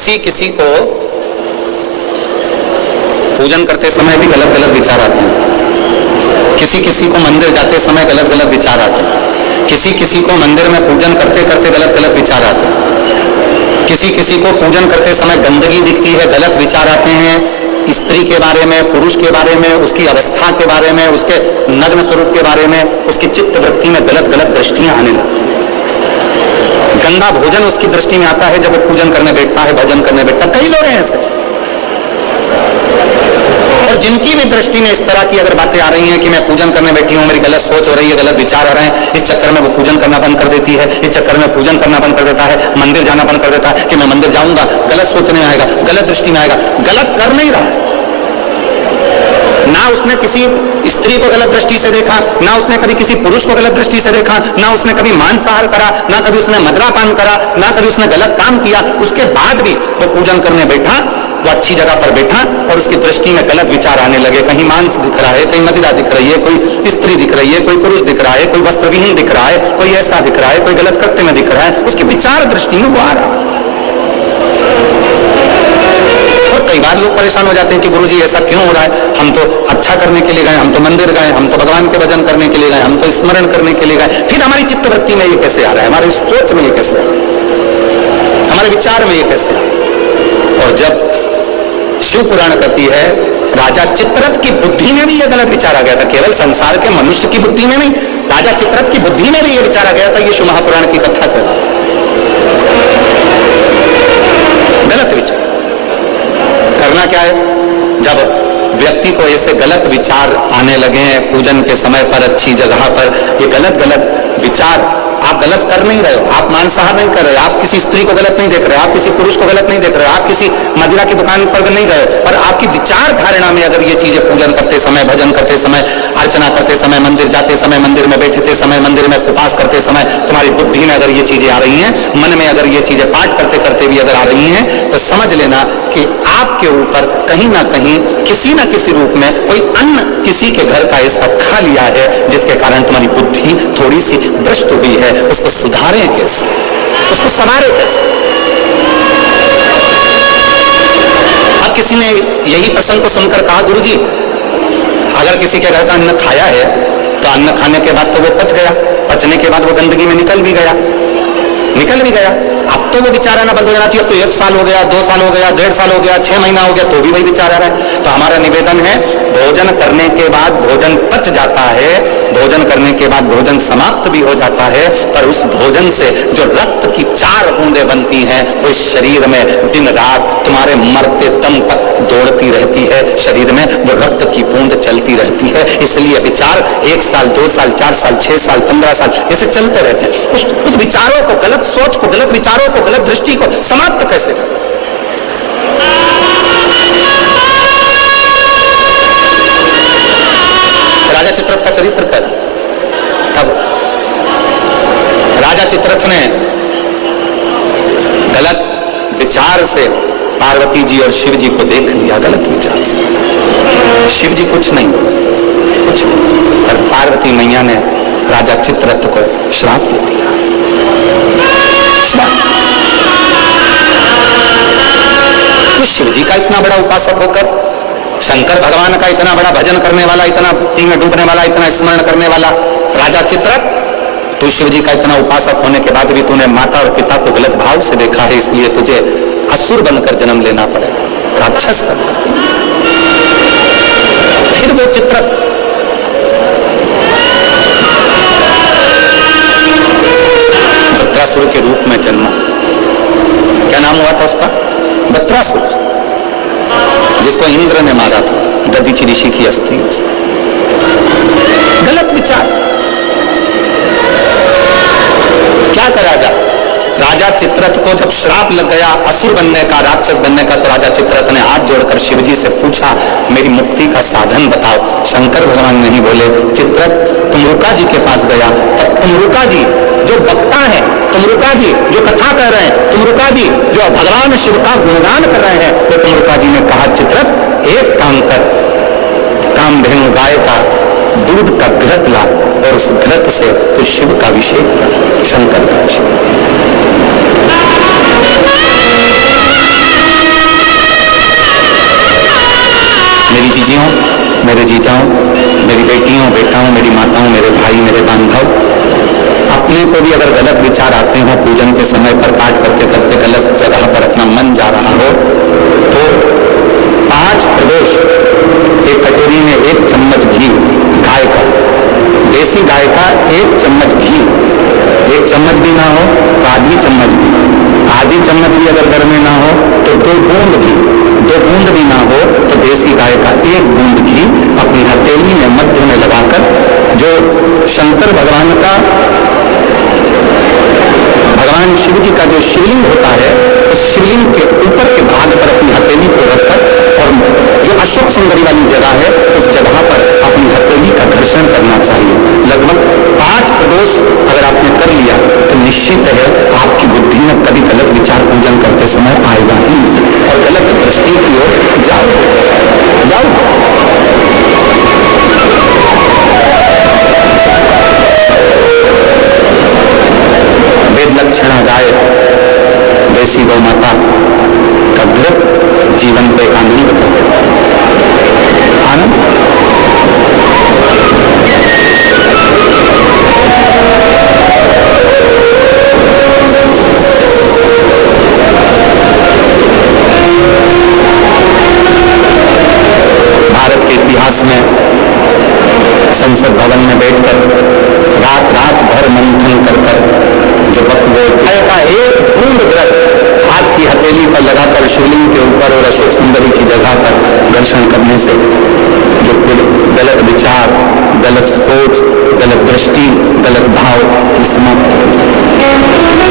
किसी किसी को पूजन करते समय भी गलत गलत विचार आते हैं, किसी किसी को मंदिर जाते समय गलत गलत विचार आते हैं, किसी किसी को मंदिर में पूजन करते करते गलत गलत विचार आते हैं, किसी किसी को पूजन करते समय गंदगी दिखती है, गलत विचार आते हैं, स्त्री के बारे में, पुरुष के बारे में, उसकी अवस्था के बारे में, उसके नग्न स्वरूप के बारे में, उसकी चित्त वृत्ति में गलत गलत दृष्टियां आने लगती हैं। गंदा भोजन उसकी दृष्टि में आता है जब वो पूजन करने बैठता है, भजन करने बैठता है। कई लोग हैं ऐसे, और जिनकी भी दृष्टि में इस तरह की अगर बातें आ रही हैं कि मैं पूजन करने बैठी हूं, मेरी गलत सोच हो रही है, गलत विचार आ रहे हैं, इस चक्कर में वो पूजन करना बंद कर देती है, इस चक्कर में पूजन करना बंद कर देता है, मंदिर जाना बंद कर देता है कि मैं मंदिर जाऊंगा, गलत सोचने में आएगा, गलत दृष्टि में आएगा। गलत कर नहीं रहा है, ना उसने किसी स्त्री को गलत दृष्टि से देखा, ना उसने कभी किसी पुरुष को गलत दृष्टि से देखा, ना उसने कभी मांसाहार करा, ना कभी उसने मदिरापान करा, ना कभी उसने गलत काम किया। उसके बाद भी वो पूजन करने बैठा, वो अच्छी जगह पर बैठा और उसकी दृष्टि में गलत विचार आने लगे। कहीं मांस दिख रहा है, कहीं मदिरा दिख रही है, कोई स्त्री दिख रही है, कोई पुरुष दिख रहा है, कोई वस्त्रविहीन दिख रहा है, कोई ऐसा दिख रहा है, कोई गलत कृत्य में दिख रहा है, उसकी विचार दृष्टि में वो आ रहा है। कई बार लोग परेशान हो जाते हैं कि गुरुजी ऐसा क्यों हो रहा है, हम तो अच्छा करने के लिए गए, हम तो मंदिर गए, हम तो भगवान के भजन करने के लिए गए, हम तो स्मरण करने के लिए गए, फिर हमारी चित्तवृत्ति में ये कैसे आ रहा है, हमारी सोच में ये कैसे आ रहा है, हमारे विचार में ये कैसे आ रहा है। और जब शिव पुराण कहती है राजा चित्ररथ की बुद्धि में भी ये गलत विचार आ गया था, केवल संसार के मनुष्य की बुद्धि में नहीं, राजा चित्ररथ की बुद्धि में भी ये विचार आ गया था, ये शिव महापुराण की कथा कर गलत विचार। करना क्या है, जब व्यक्ति को ऐसे गलत विचार आने लगे पूजन के समय पर, अच्छी जगह पर, ये गलत गलत विचार, आप गलत कर नहीं रहे हो, आप मांसाहार नहीं कर रहे, आप किसी स्त्री को गलत नहीं देख रहे, आप किसी पुरुष को गलत नहीं देख रहे, आप किसी मदिरा की दुकान पर नहीं गए, पर आपकी विचार धारणा में अगर ये चीजें पूजन करते समय, भजन करते समय, अर्चना करते समय, मंदिर जाते समय, मंदिर में बैठते समय, मंदिर में उपास करते समय, तुम्हारी बुद्धि में अगर ये चीजें आ रही हैं, मन में अगर ये चीजें पाठ करते करते भी अगर आ रही हैं, तो समझ लेना कि आपके ऊपर कहीं ना कहीं किसी न किसी रूप में कोई अन्न किसी के घर का ऐसा खा लिया है जिसके कारण तुम्हारी बुद्धि थोड़ी सी भ्रष्ट हुई है। उसको सुधारें कैसे, उसको संवारें कैसे। अब किसी ने यही प्रसंग को सुनकर कहा, गुरुजी अगर किसी के घर का अन्न खाया है तो अन्न खाने के बाद तो वो पच गया, पचने के बाद वो गंदगी में निकल भी गया, अब तो वो विचार आना बंद हो जाना चाहिए। अब तो 1 साल हो गया, 2 साल हो गया, 1.5 साल हो गया, 6 महीना हो गया, तो भी वही विचार आ रहा है। तो हमारा निवेदन है, भोजन करने के बाद भोजन पच जाता है, भोजन करने के बाद भोजन समाप्त भी हो जाता है, पर उस भोजन से जो रक्त की 4 बूंदें बनती हैं, वो इस शरीर में दिन रात तुम्हारे मरते दम तक दौड़ती रहती है, शरीर में वो रक्त की बूंद चलती रहती है। इसलिए विचार 1 साल, 2 साल, 4 साल, 6 साल, 15 साल ऐसे चलते रहते हैं। उस विचारों को, गलत सोच को, गलत विचारों को, गलत दृष्टि को समाप्त कैसे करें? राजा चित्ररथ का चरित्र कर, तब राजा चित्ररथ ने गलत विचार से पार्वती जी और शिव जी को देख लिया, गलत विचार से। शिव जी कुछ नहीं, पर पार्वती मैया ने राजा चित्ररथ को श्राप दे दिया। तो शिव जी का इतना बड़ा उपासक होकर, शंकर भगवान का इतना बड़ा भजन करने वाला, इतना भक्ति में डूबने वाला, इतना स्मरण करने वाला राजा चित्ररथ, तू शिव जी का इतना उपासक होने के बाद भी तूने माता और पिता को गलत भाव से देखा है, इसलिए तुझे असुर बनकर जन्म लेना पड़ेगा, राक्षस बनकर। फिर वो चित्ररथ वृत्रासुर के रूप में जन्मा। क्या नाम हुआ था उसका? वृत्रासुर, जिसको इंद्र ने मारा था, दधीचि ऋषि की अस्थि। गलत विचार। क्या करा जाए? राजा चित्ररथ को जब श्राप लग गया असुर बनने का, राक्षस बनने का, तो राजा चित्ररथ ने हाथ जोड़कर शिव जी से पूछा, मेरी मुक्ति का साधन बताओ। शंकर भगवान नहीं बोले। चित्ररथ तुमरुका जी के पास गया, तब तुमरुका जी जो वक्ता है, तुमरुका जी जो कथा कर रहे हैं, तुमरुका जी जो भगवान शिव का गुणगान कर रहे हैं, तो तुमरुका जी ने कहा, चित्ररथ एक काम कर, कामधेनु गाय का दूध का घृत ला और उस घृत से तो शिव का अभिषेक कर, शंकर का अभिषेक। जीजियों, मेरे जीजाओं, मेरी बेटियों, बेटाओं, मेरी माताओं, मेरे भाई, मेरे बांधव, अपने को भी अगर गलत विचार आते हैं पूजन के समय पर, पाठ करते करते गलत जगह पर अपना मन जा रहा हो, तो 5 प्रदोष एक कटोरी में 1 चम्मच घी, गाय का, देसी गाय का 1 चम्मच घी, 1 चम्मच भी ना हो तो आधी चम्मच भी, आधी चम्मच भी अगर घर में ना हो तो 2 बूंद घी, 2 बूंद भी ना हो तो देसी गाय का 1 बूंद घी अपनी हथेली में मध्य में लगाकर, जो शंकर भगवान का, भगवान शिव जी का जो शिवलिंग होता है, उस शिवलिंग के ऊपर के भाग पर अपनी हथेली को रखकर, और जो अशोक सुंदरी वाली जगह है उस जगह पर अपनी हथेली का घर्षण करना चाहिए। लगभग 5 प्रदोष अगर आपने कर लिया तो निश्चित है आपकी बुद्धि में कभी गलत विचार पूजन करते समय आएगा ही नहीं, और गलत दृष्टि की ओर जाओ। वेद लक्षणा गाय, देसी गौ माता का व्रत जीवन को एक आनंद कर देता है। आनंद भारत के इतिहास में संसद भवन में बैठकर रात भर मंथन कर जो वक्तव्य का 1 बूंद व्रत हाथ की हथेली पर लगाकर शिवलिंग के ऊपर और अशोक सुंदरी की जगह पर दर्शन करने से जो गलत विचार, गलत सोच, गलत दृष्टि, गलत भाव समाप्त हो।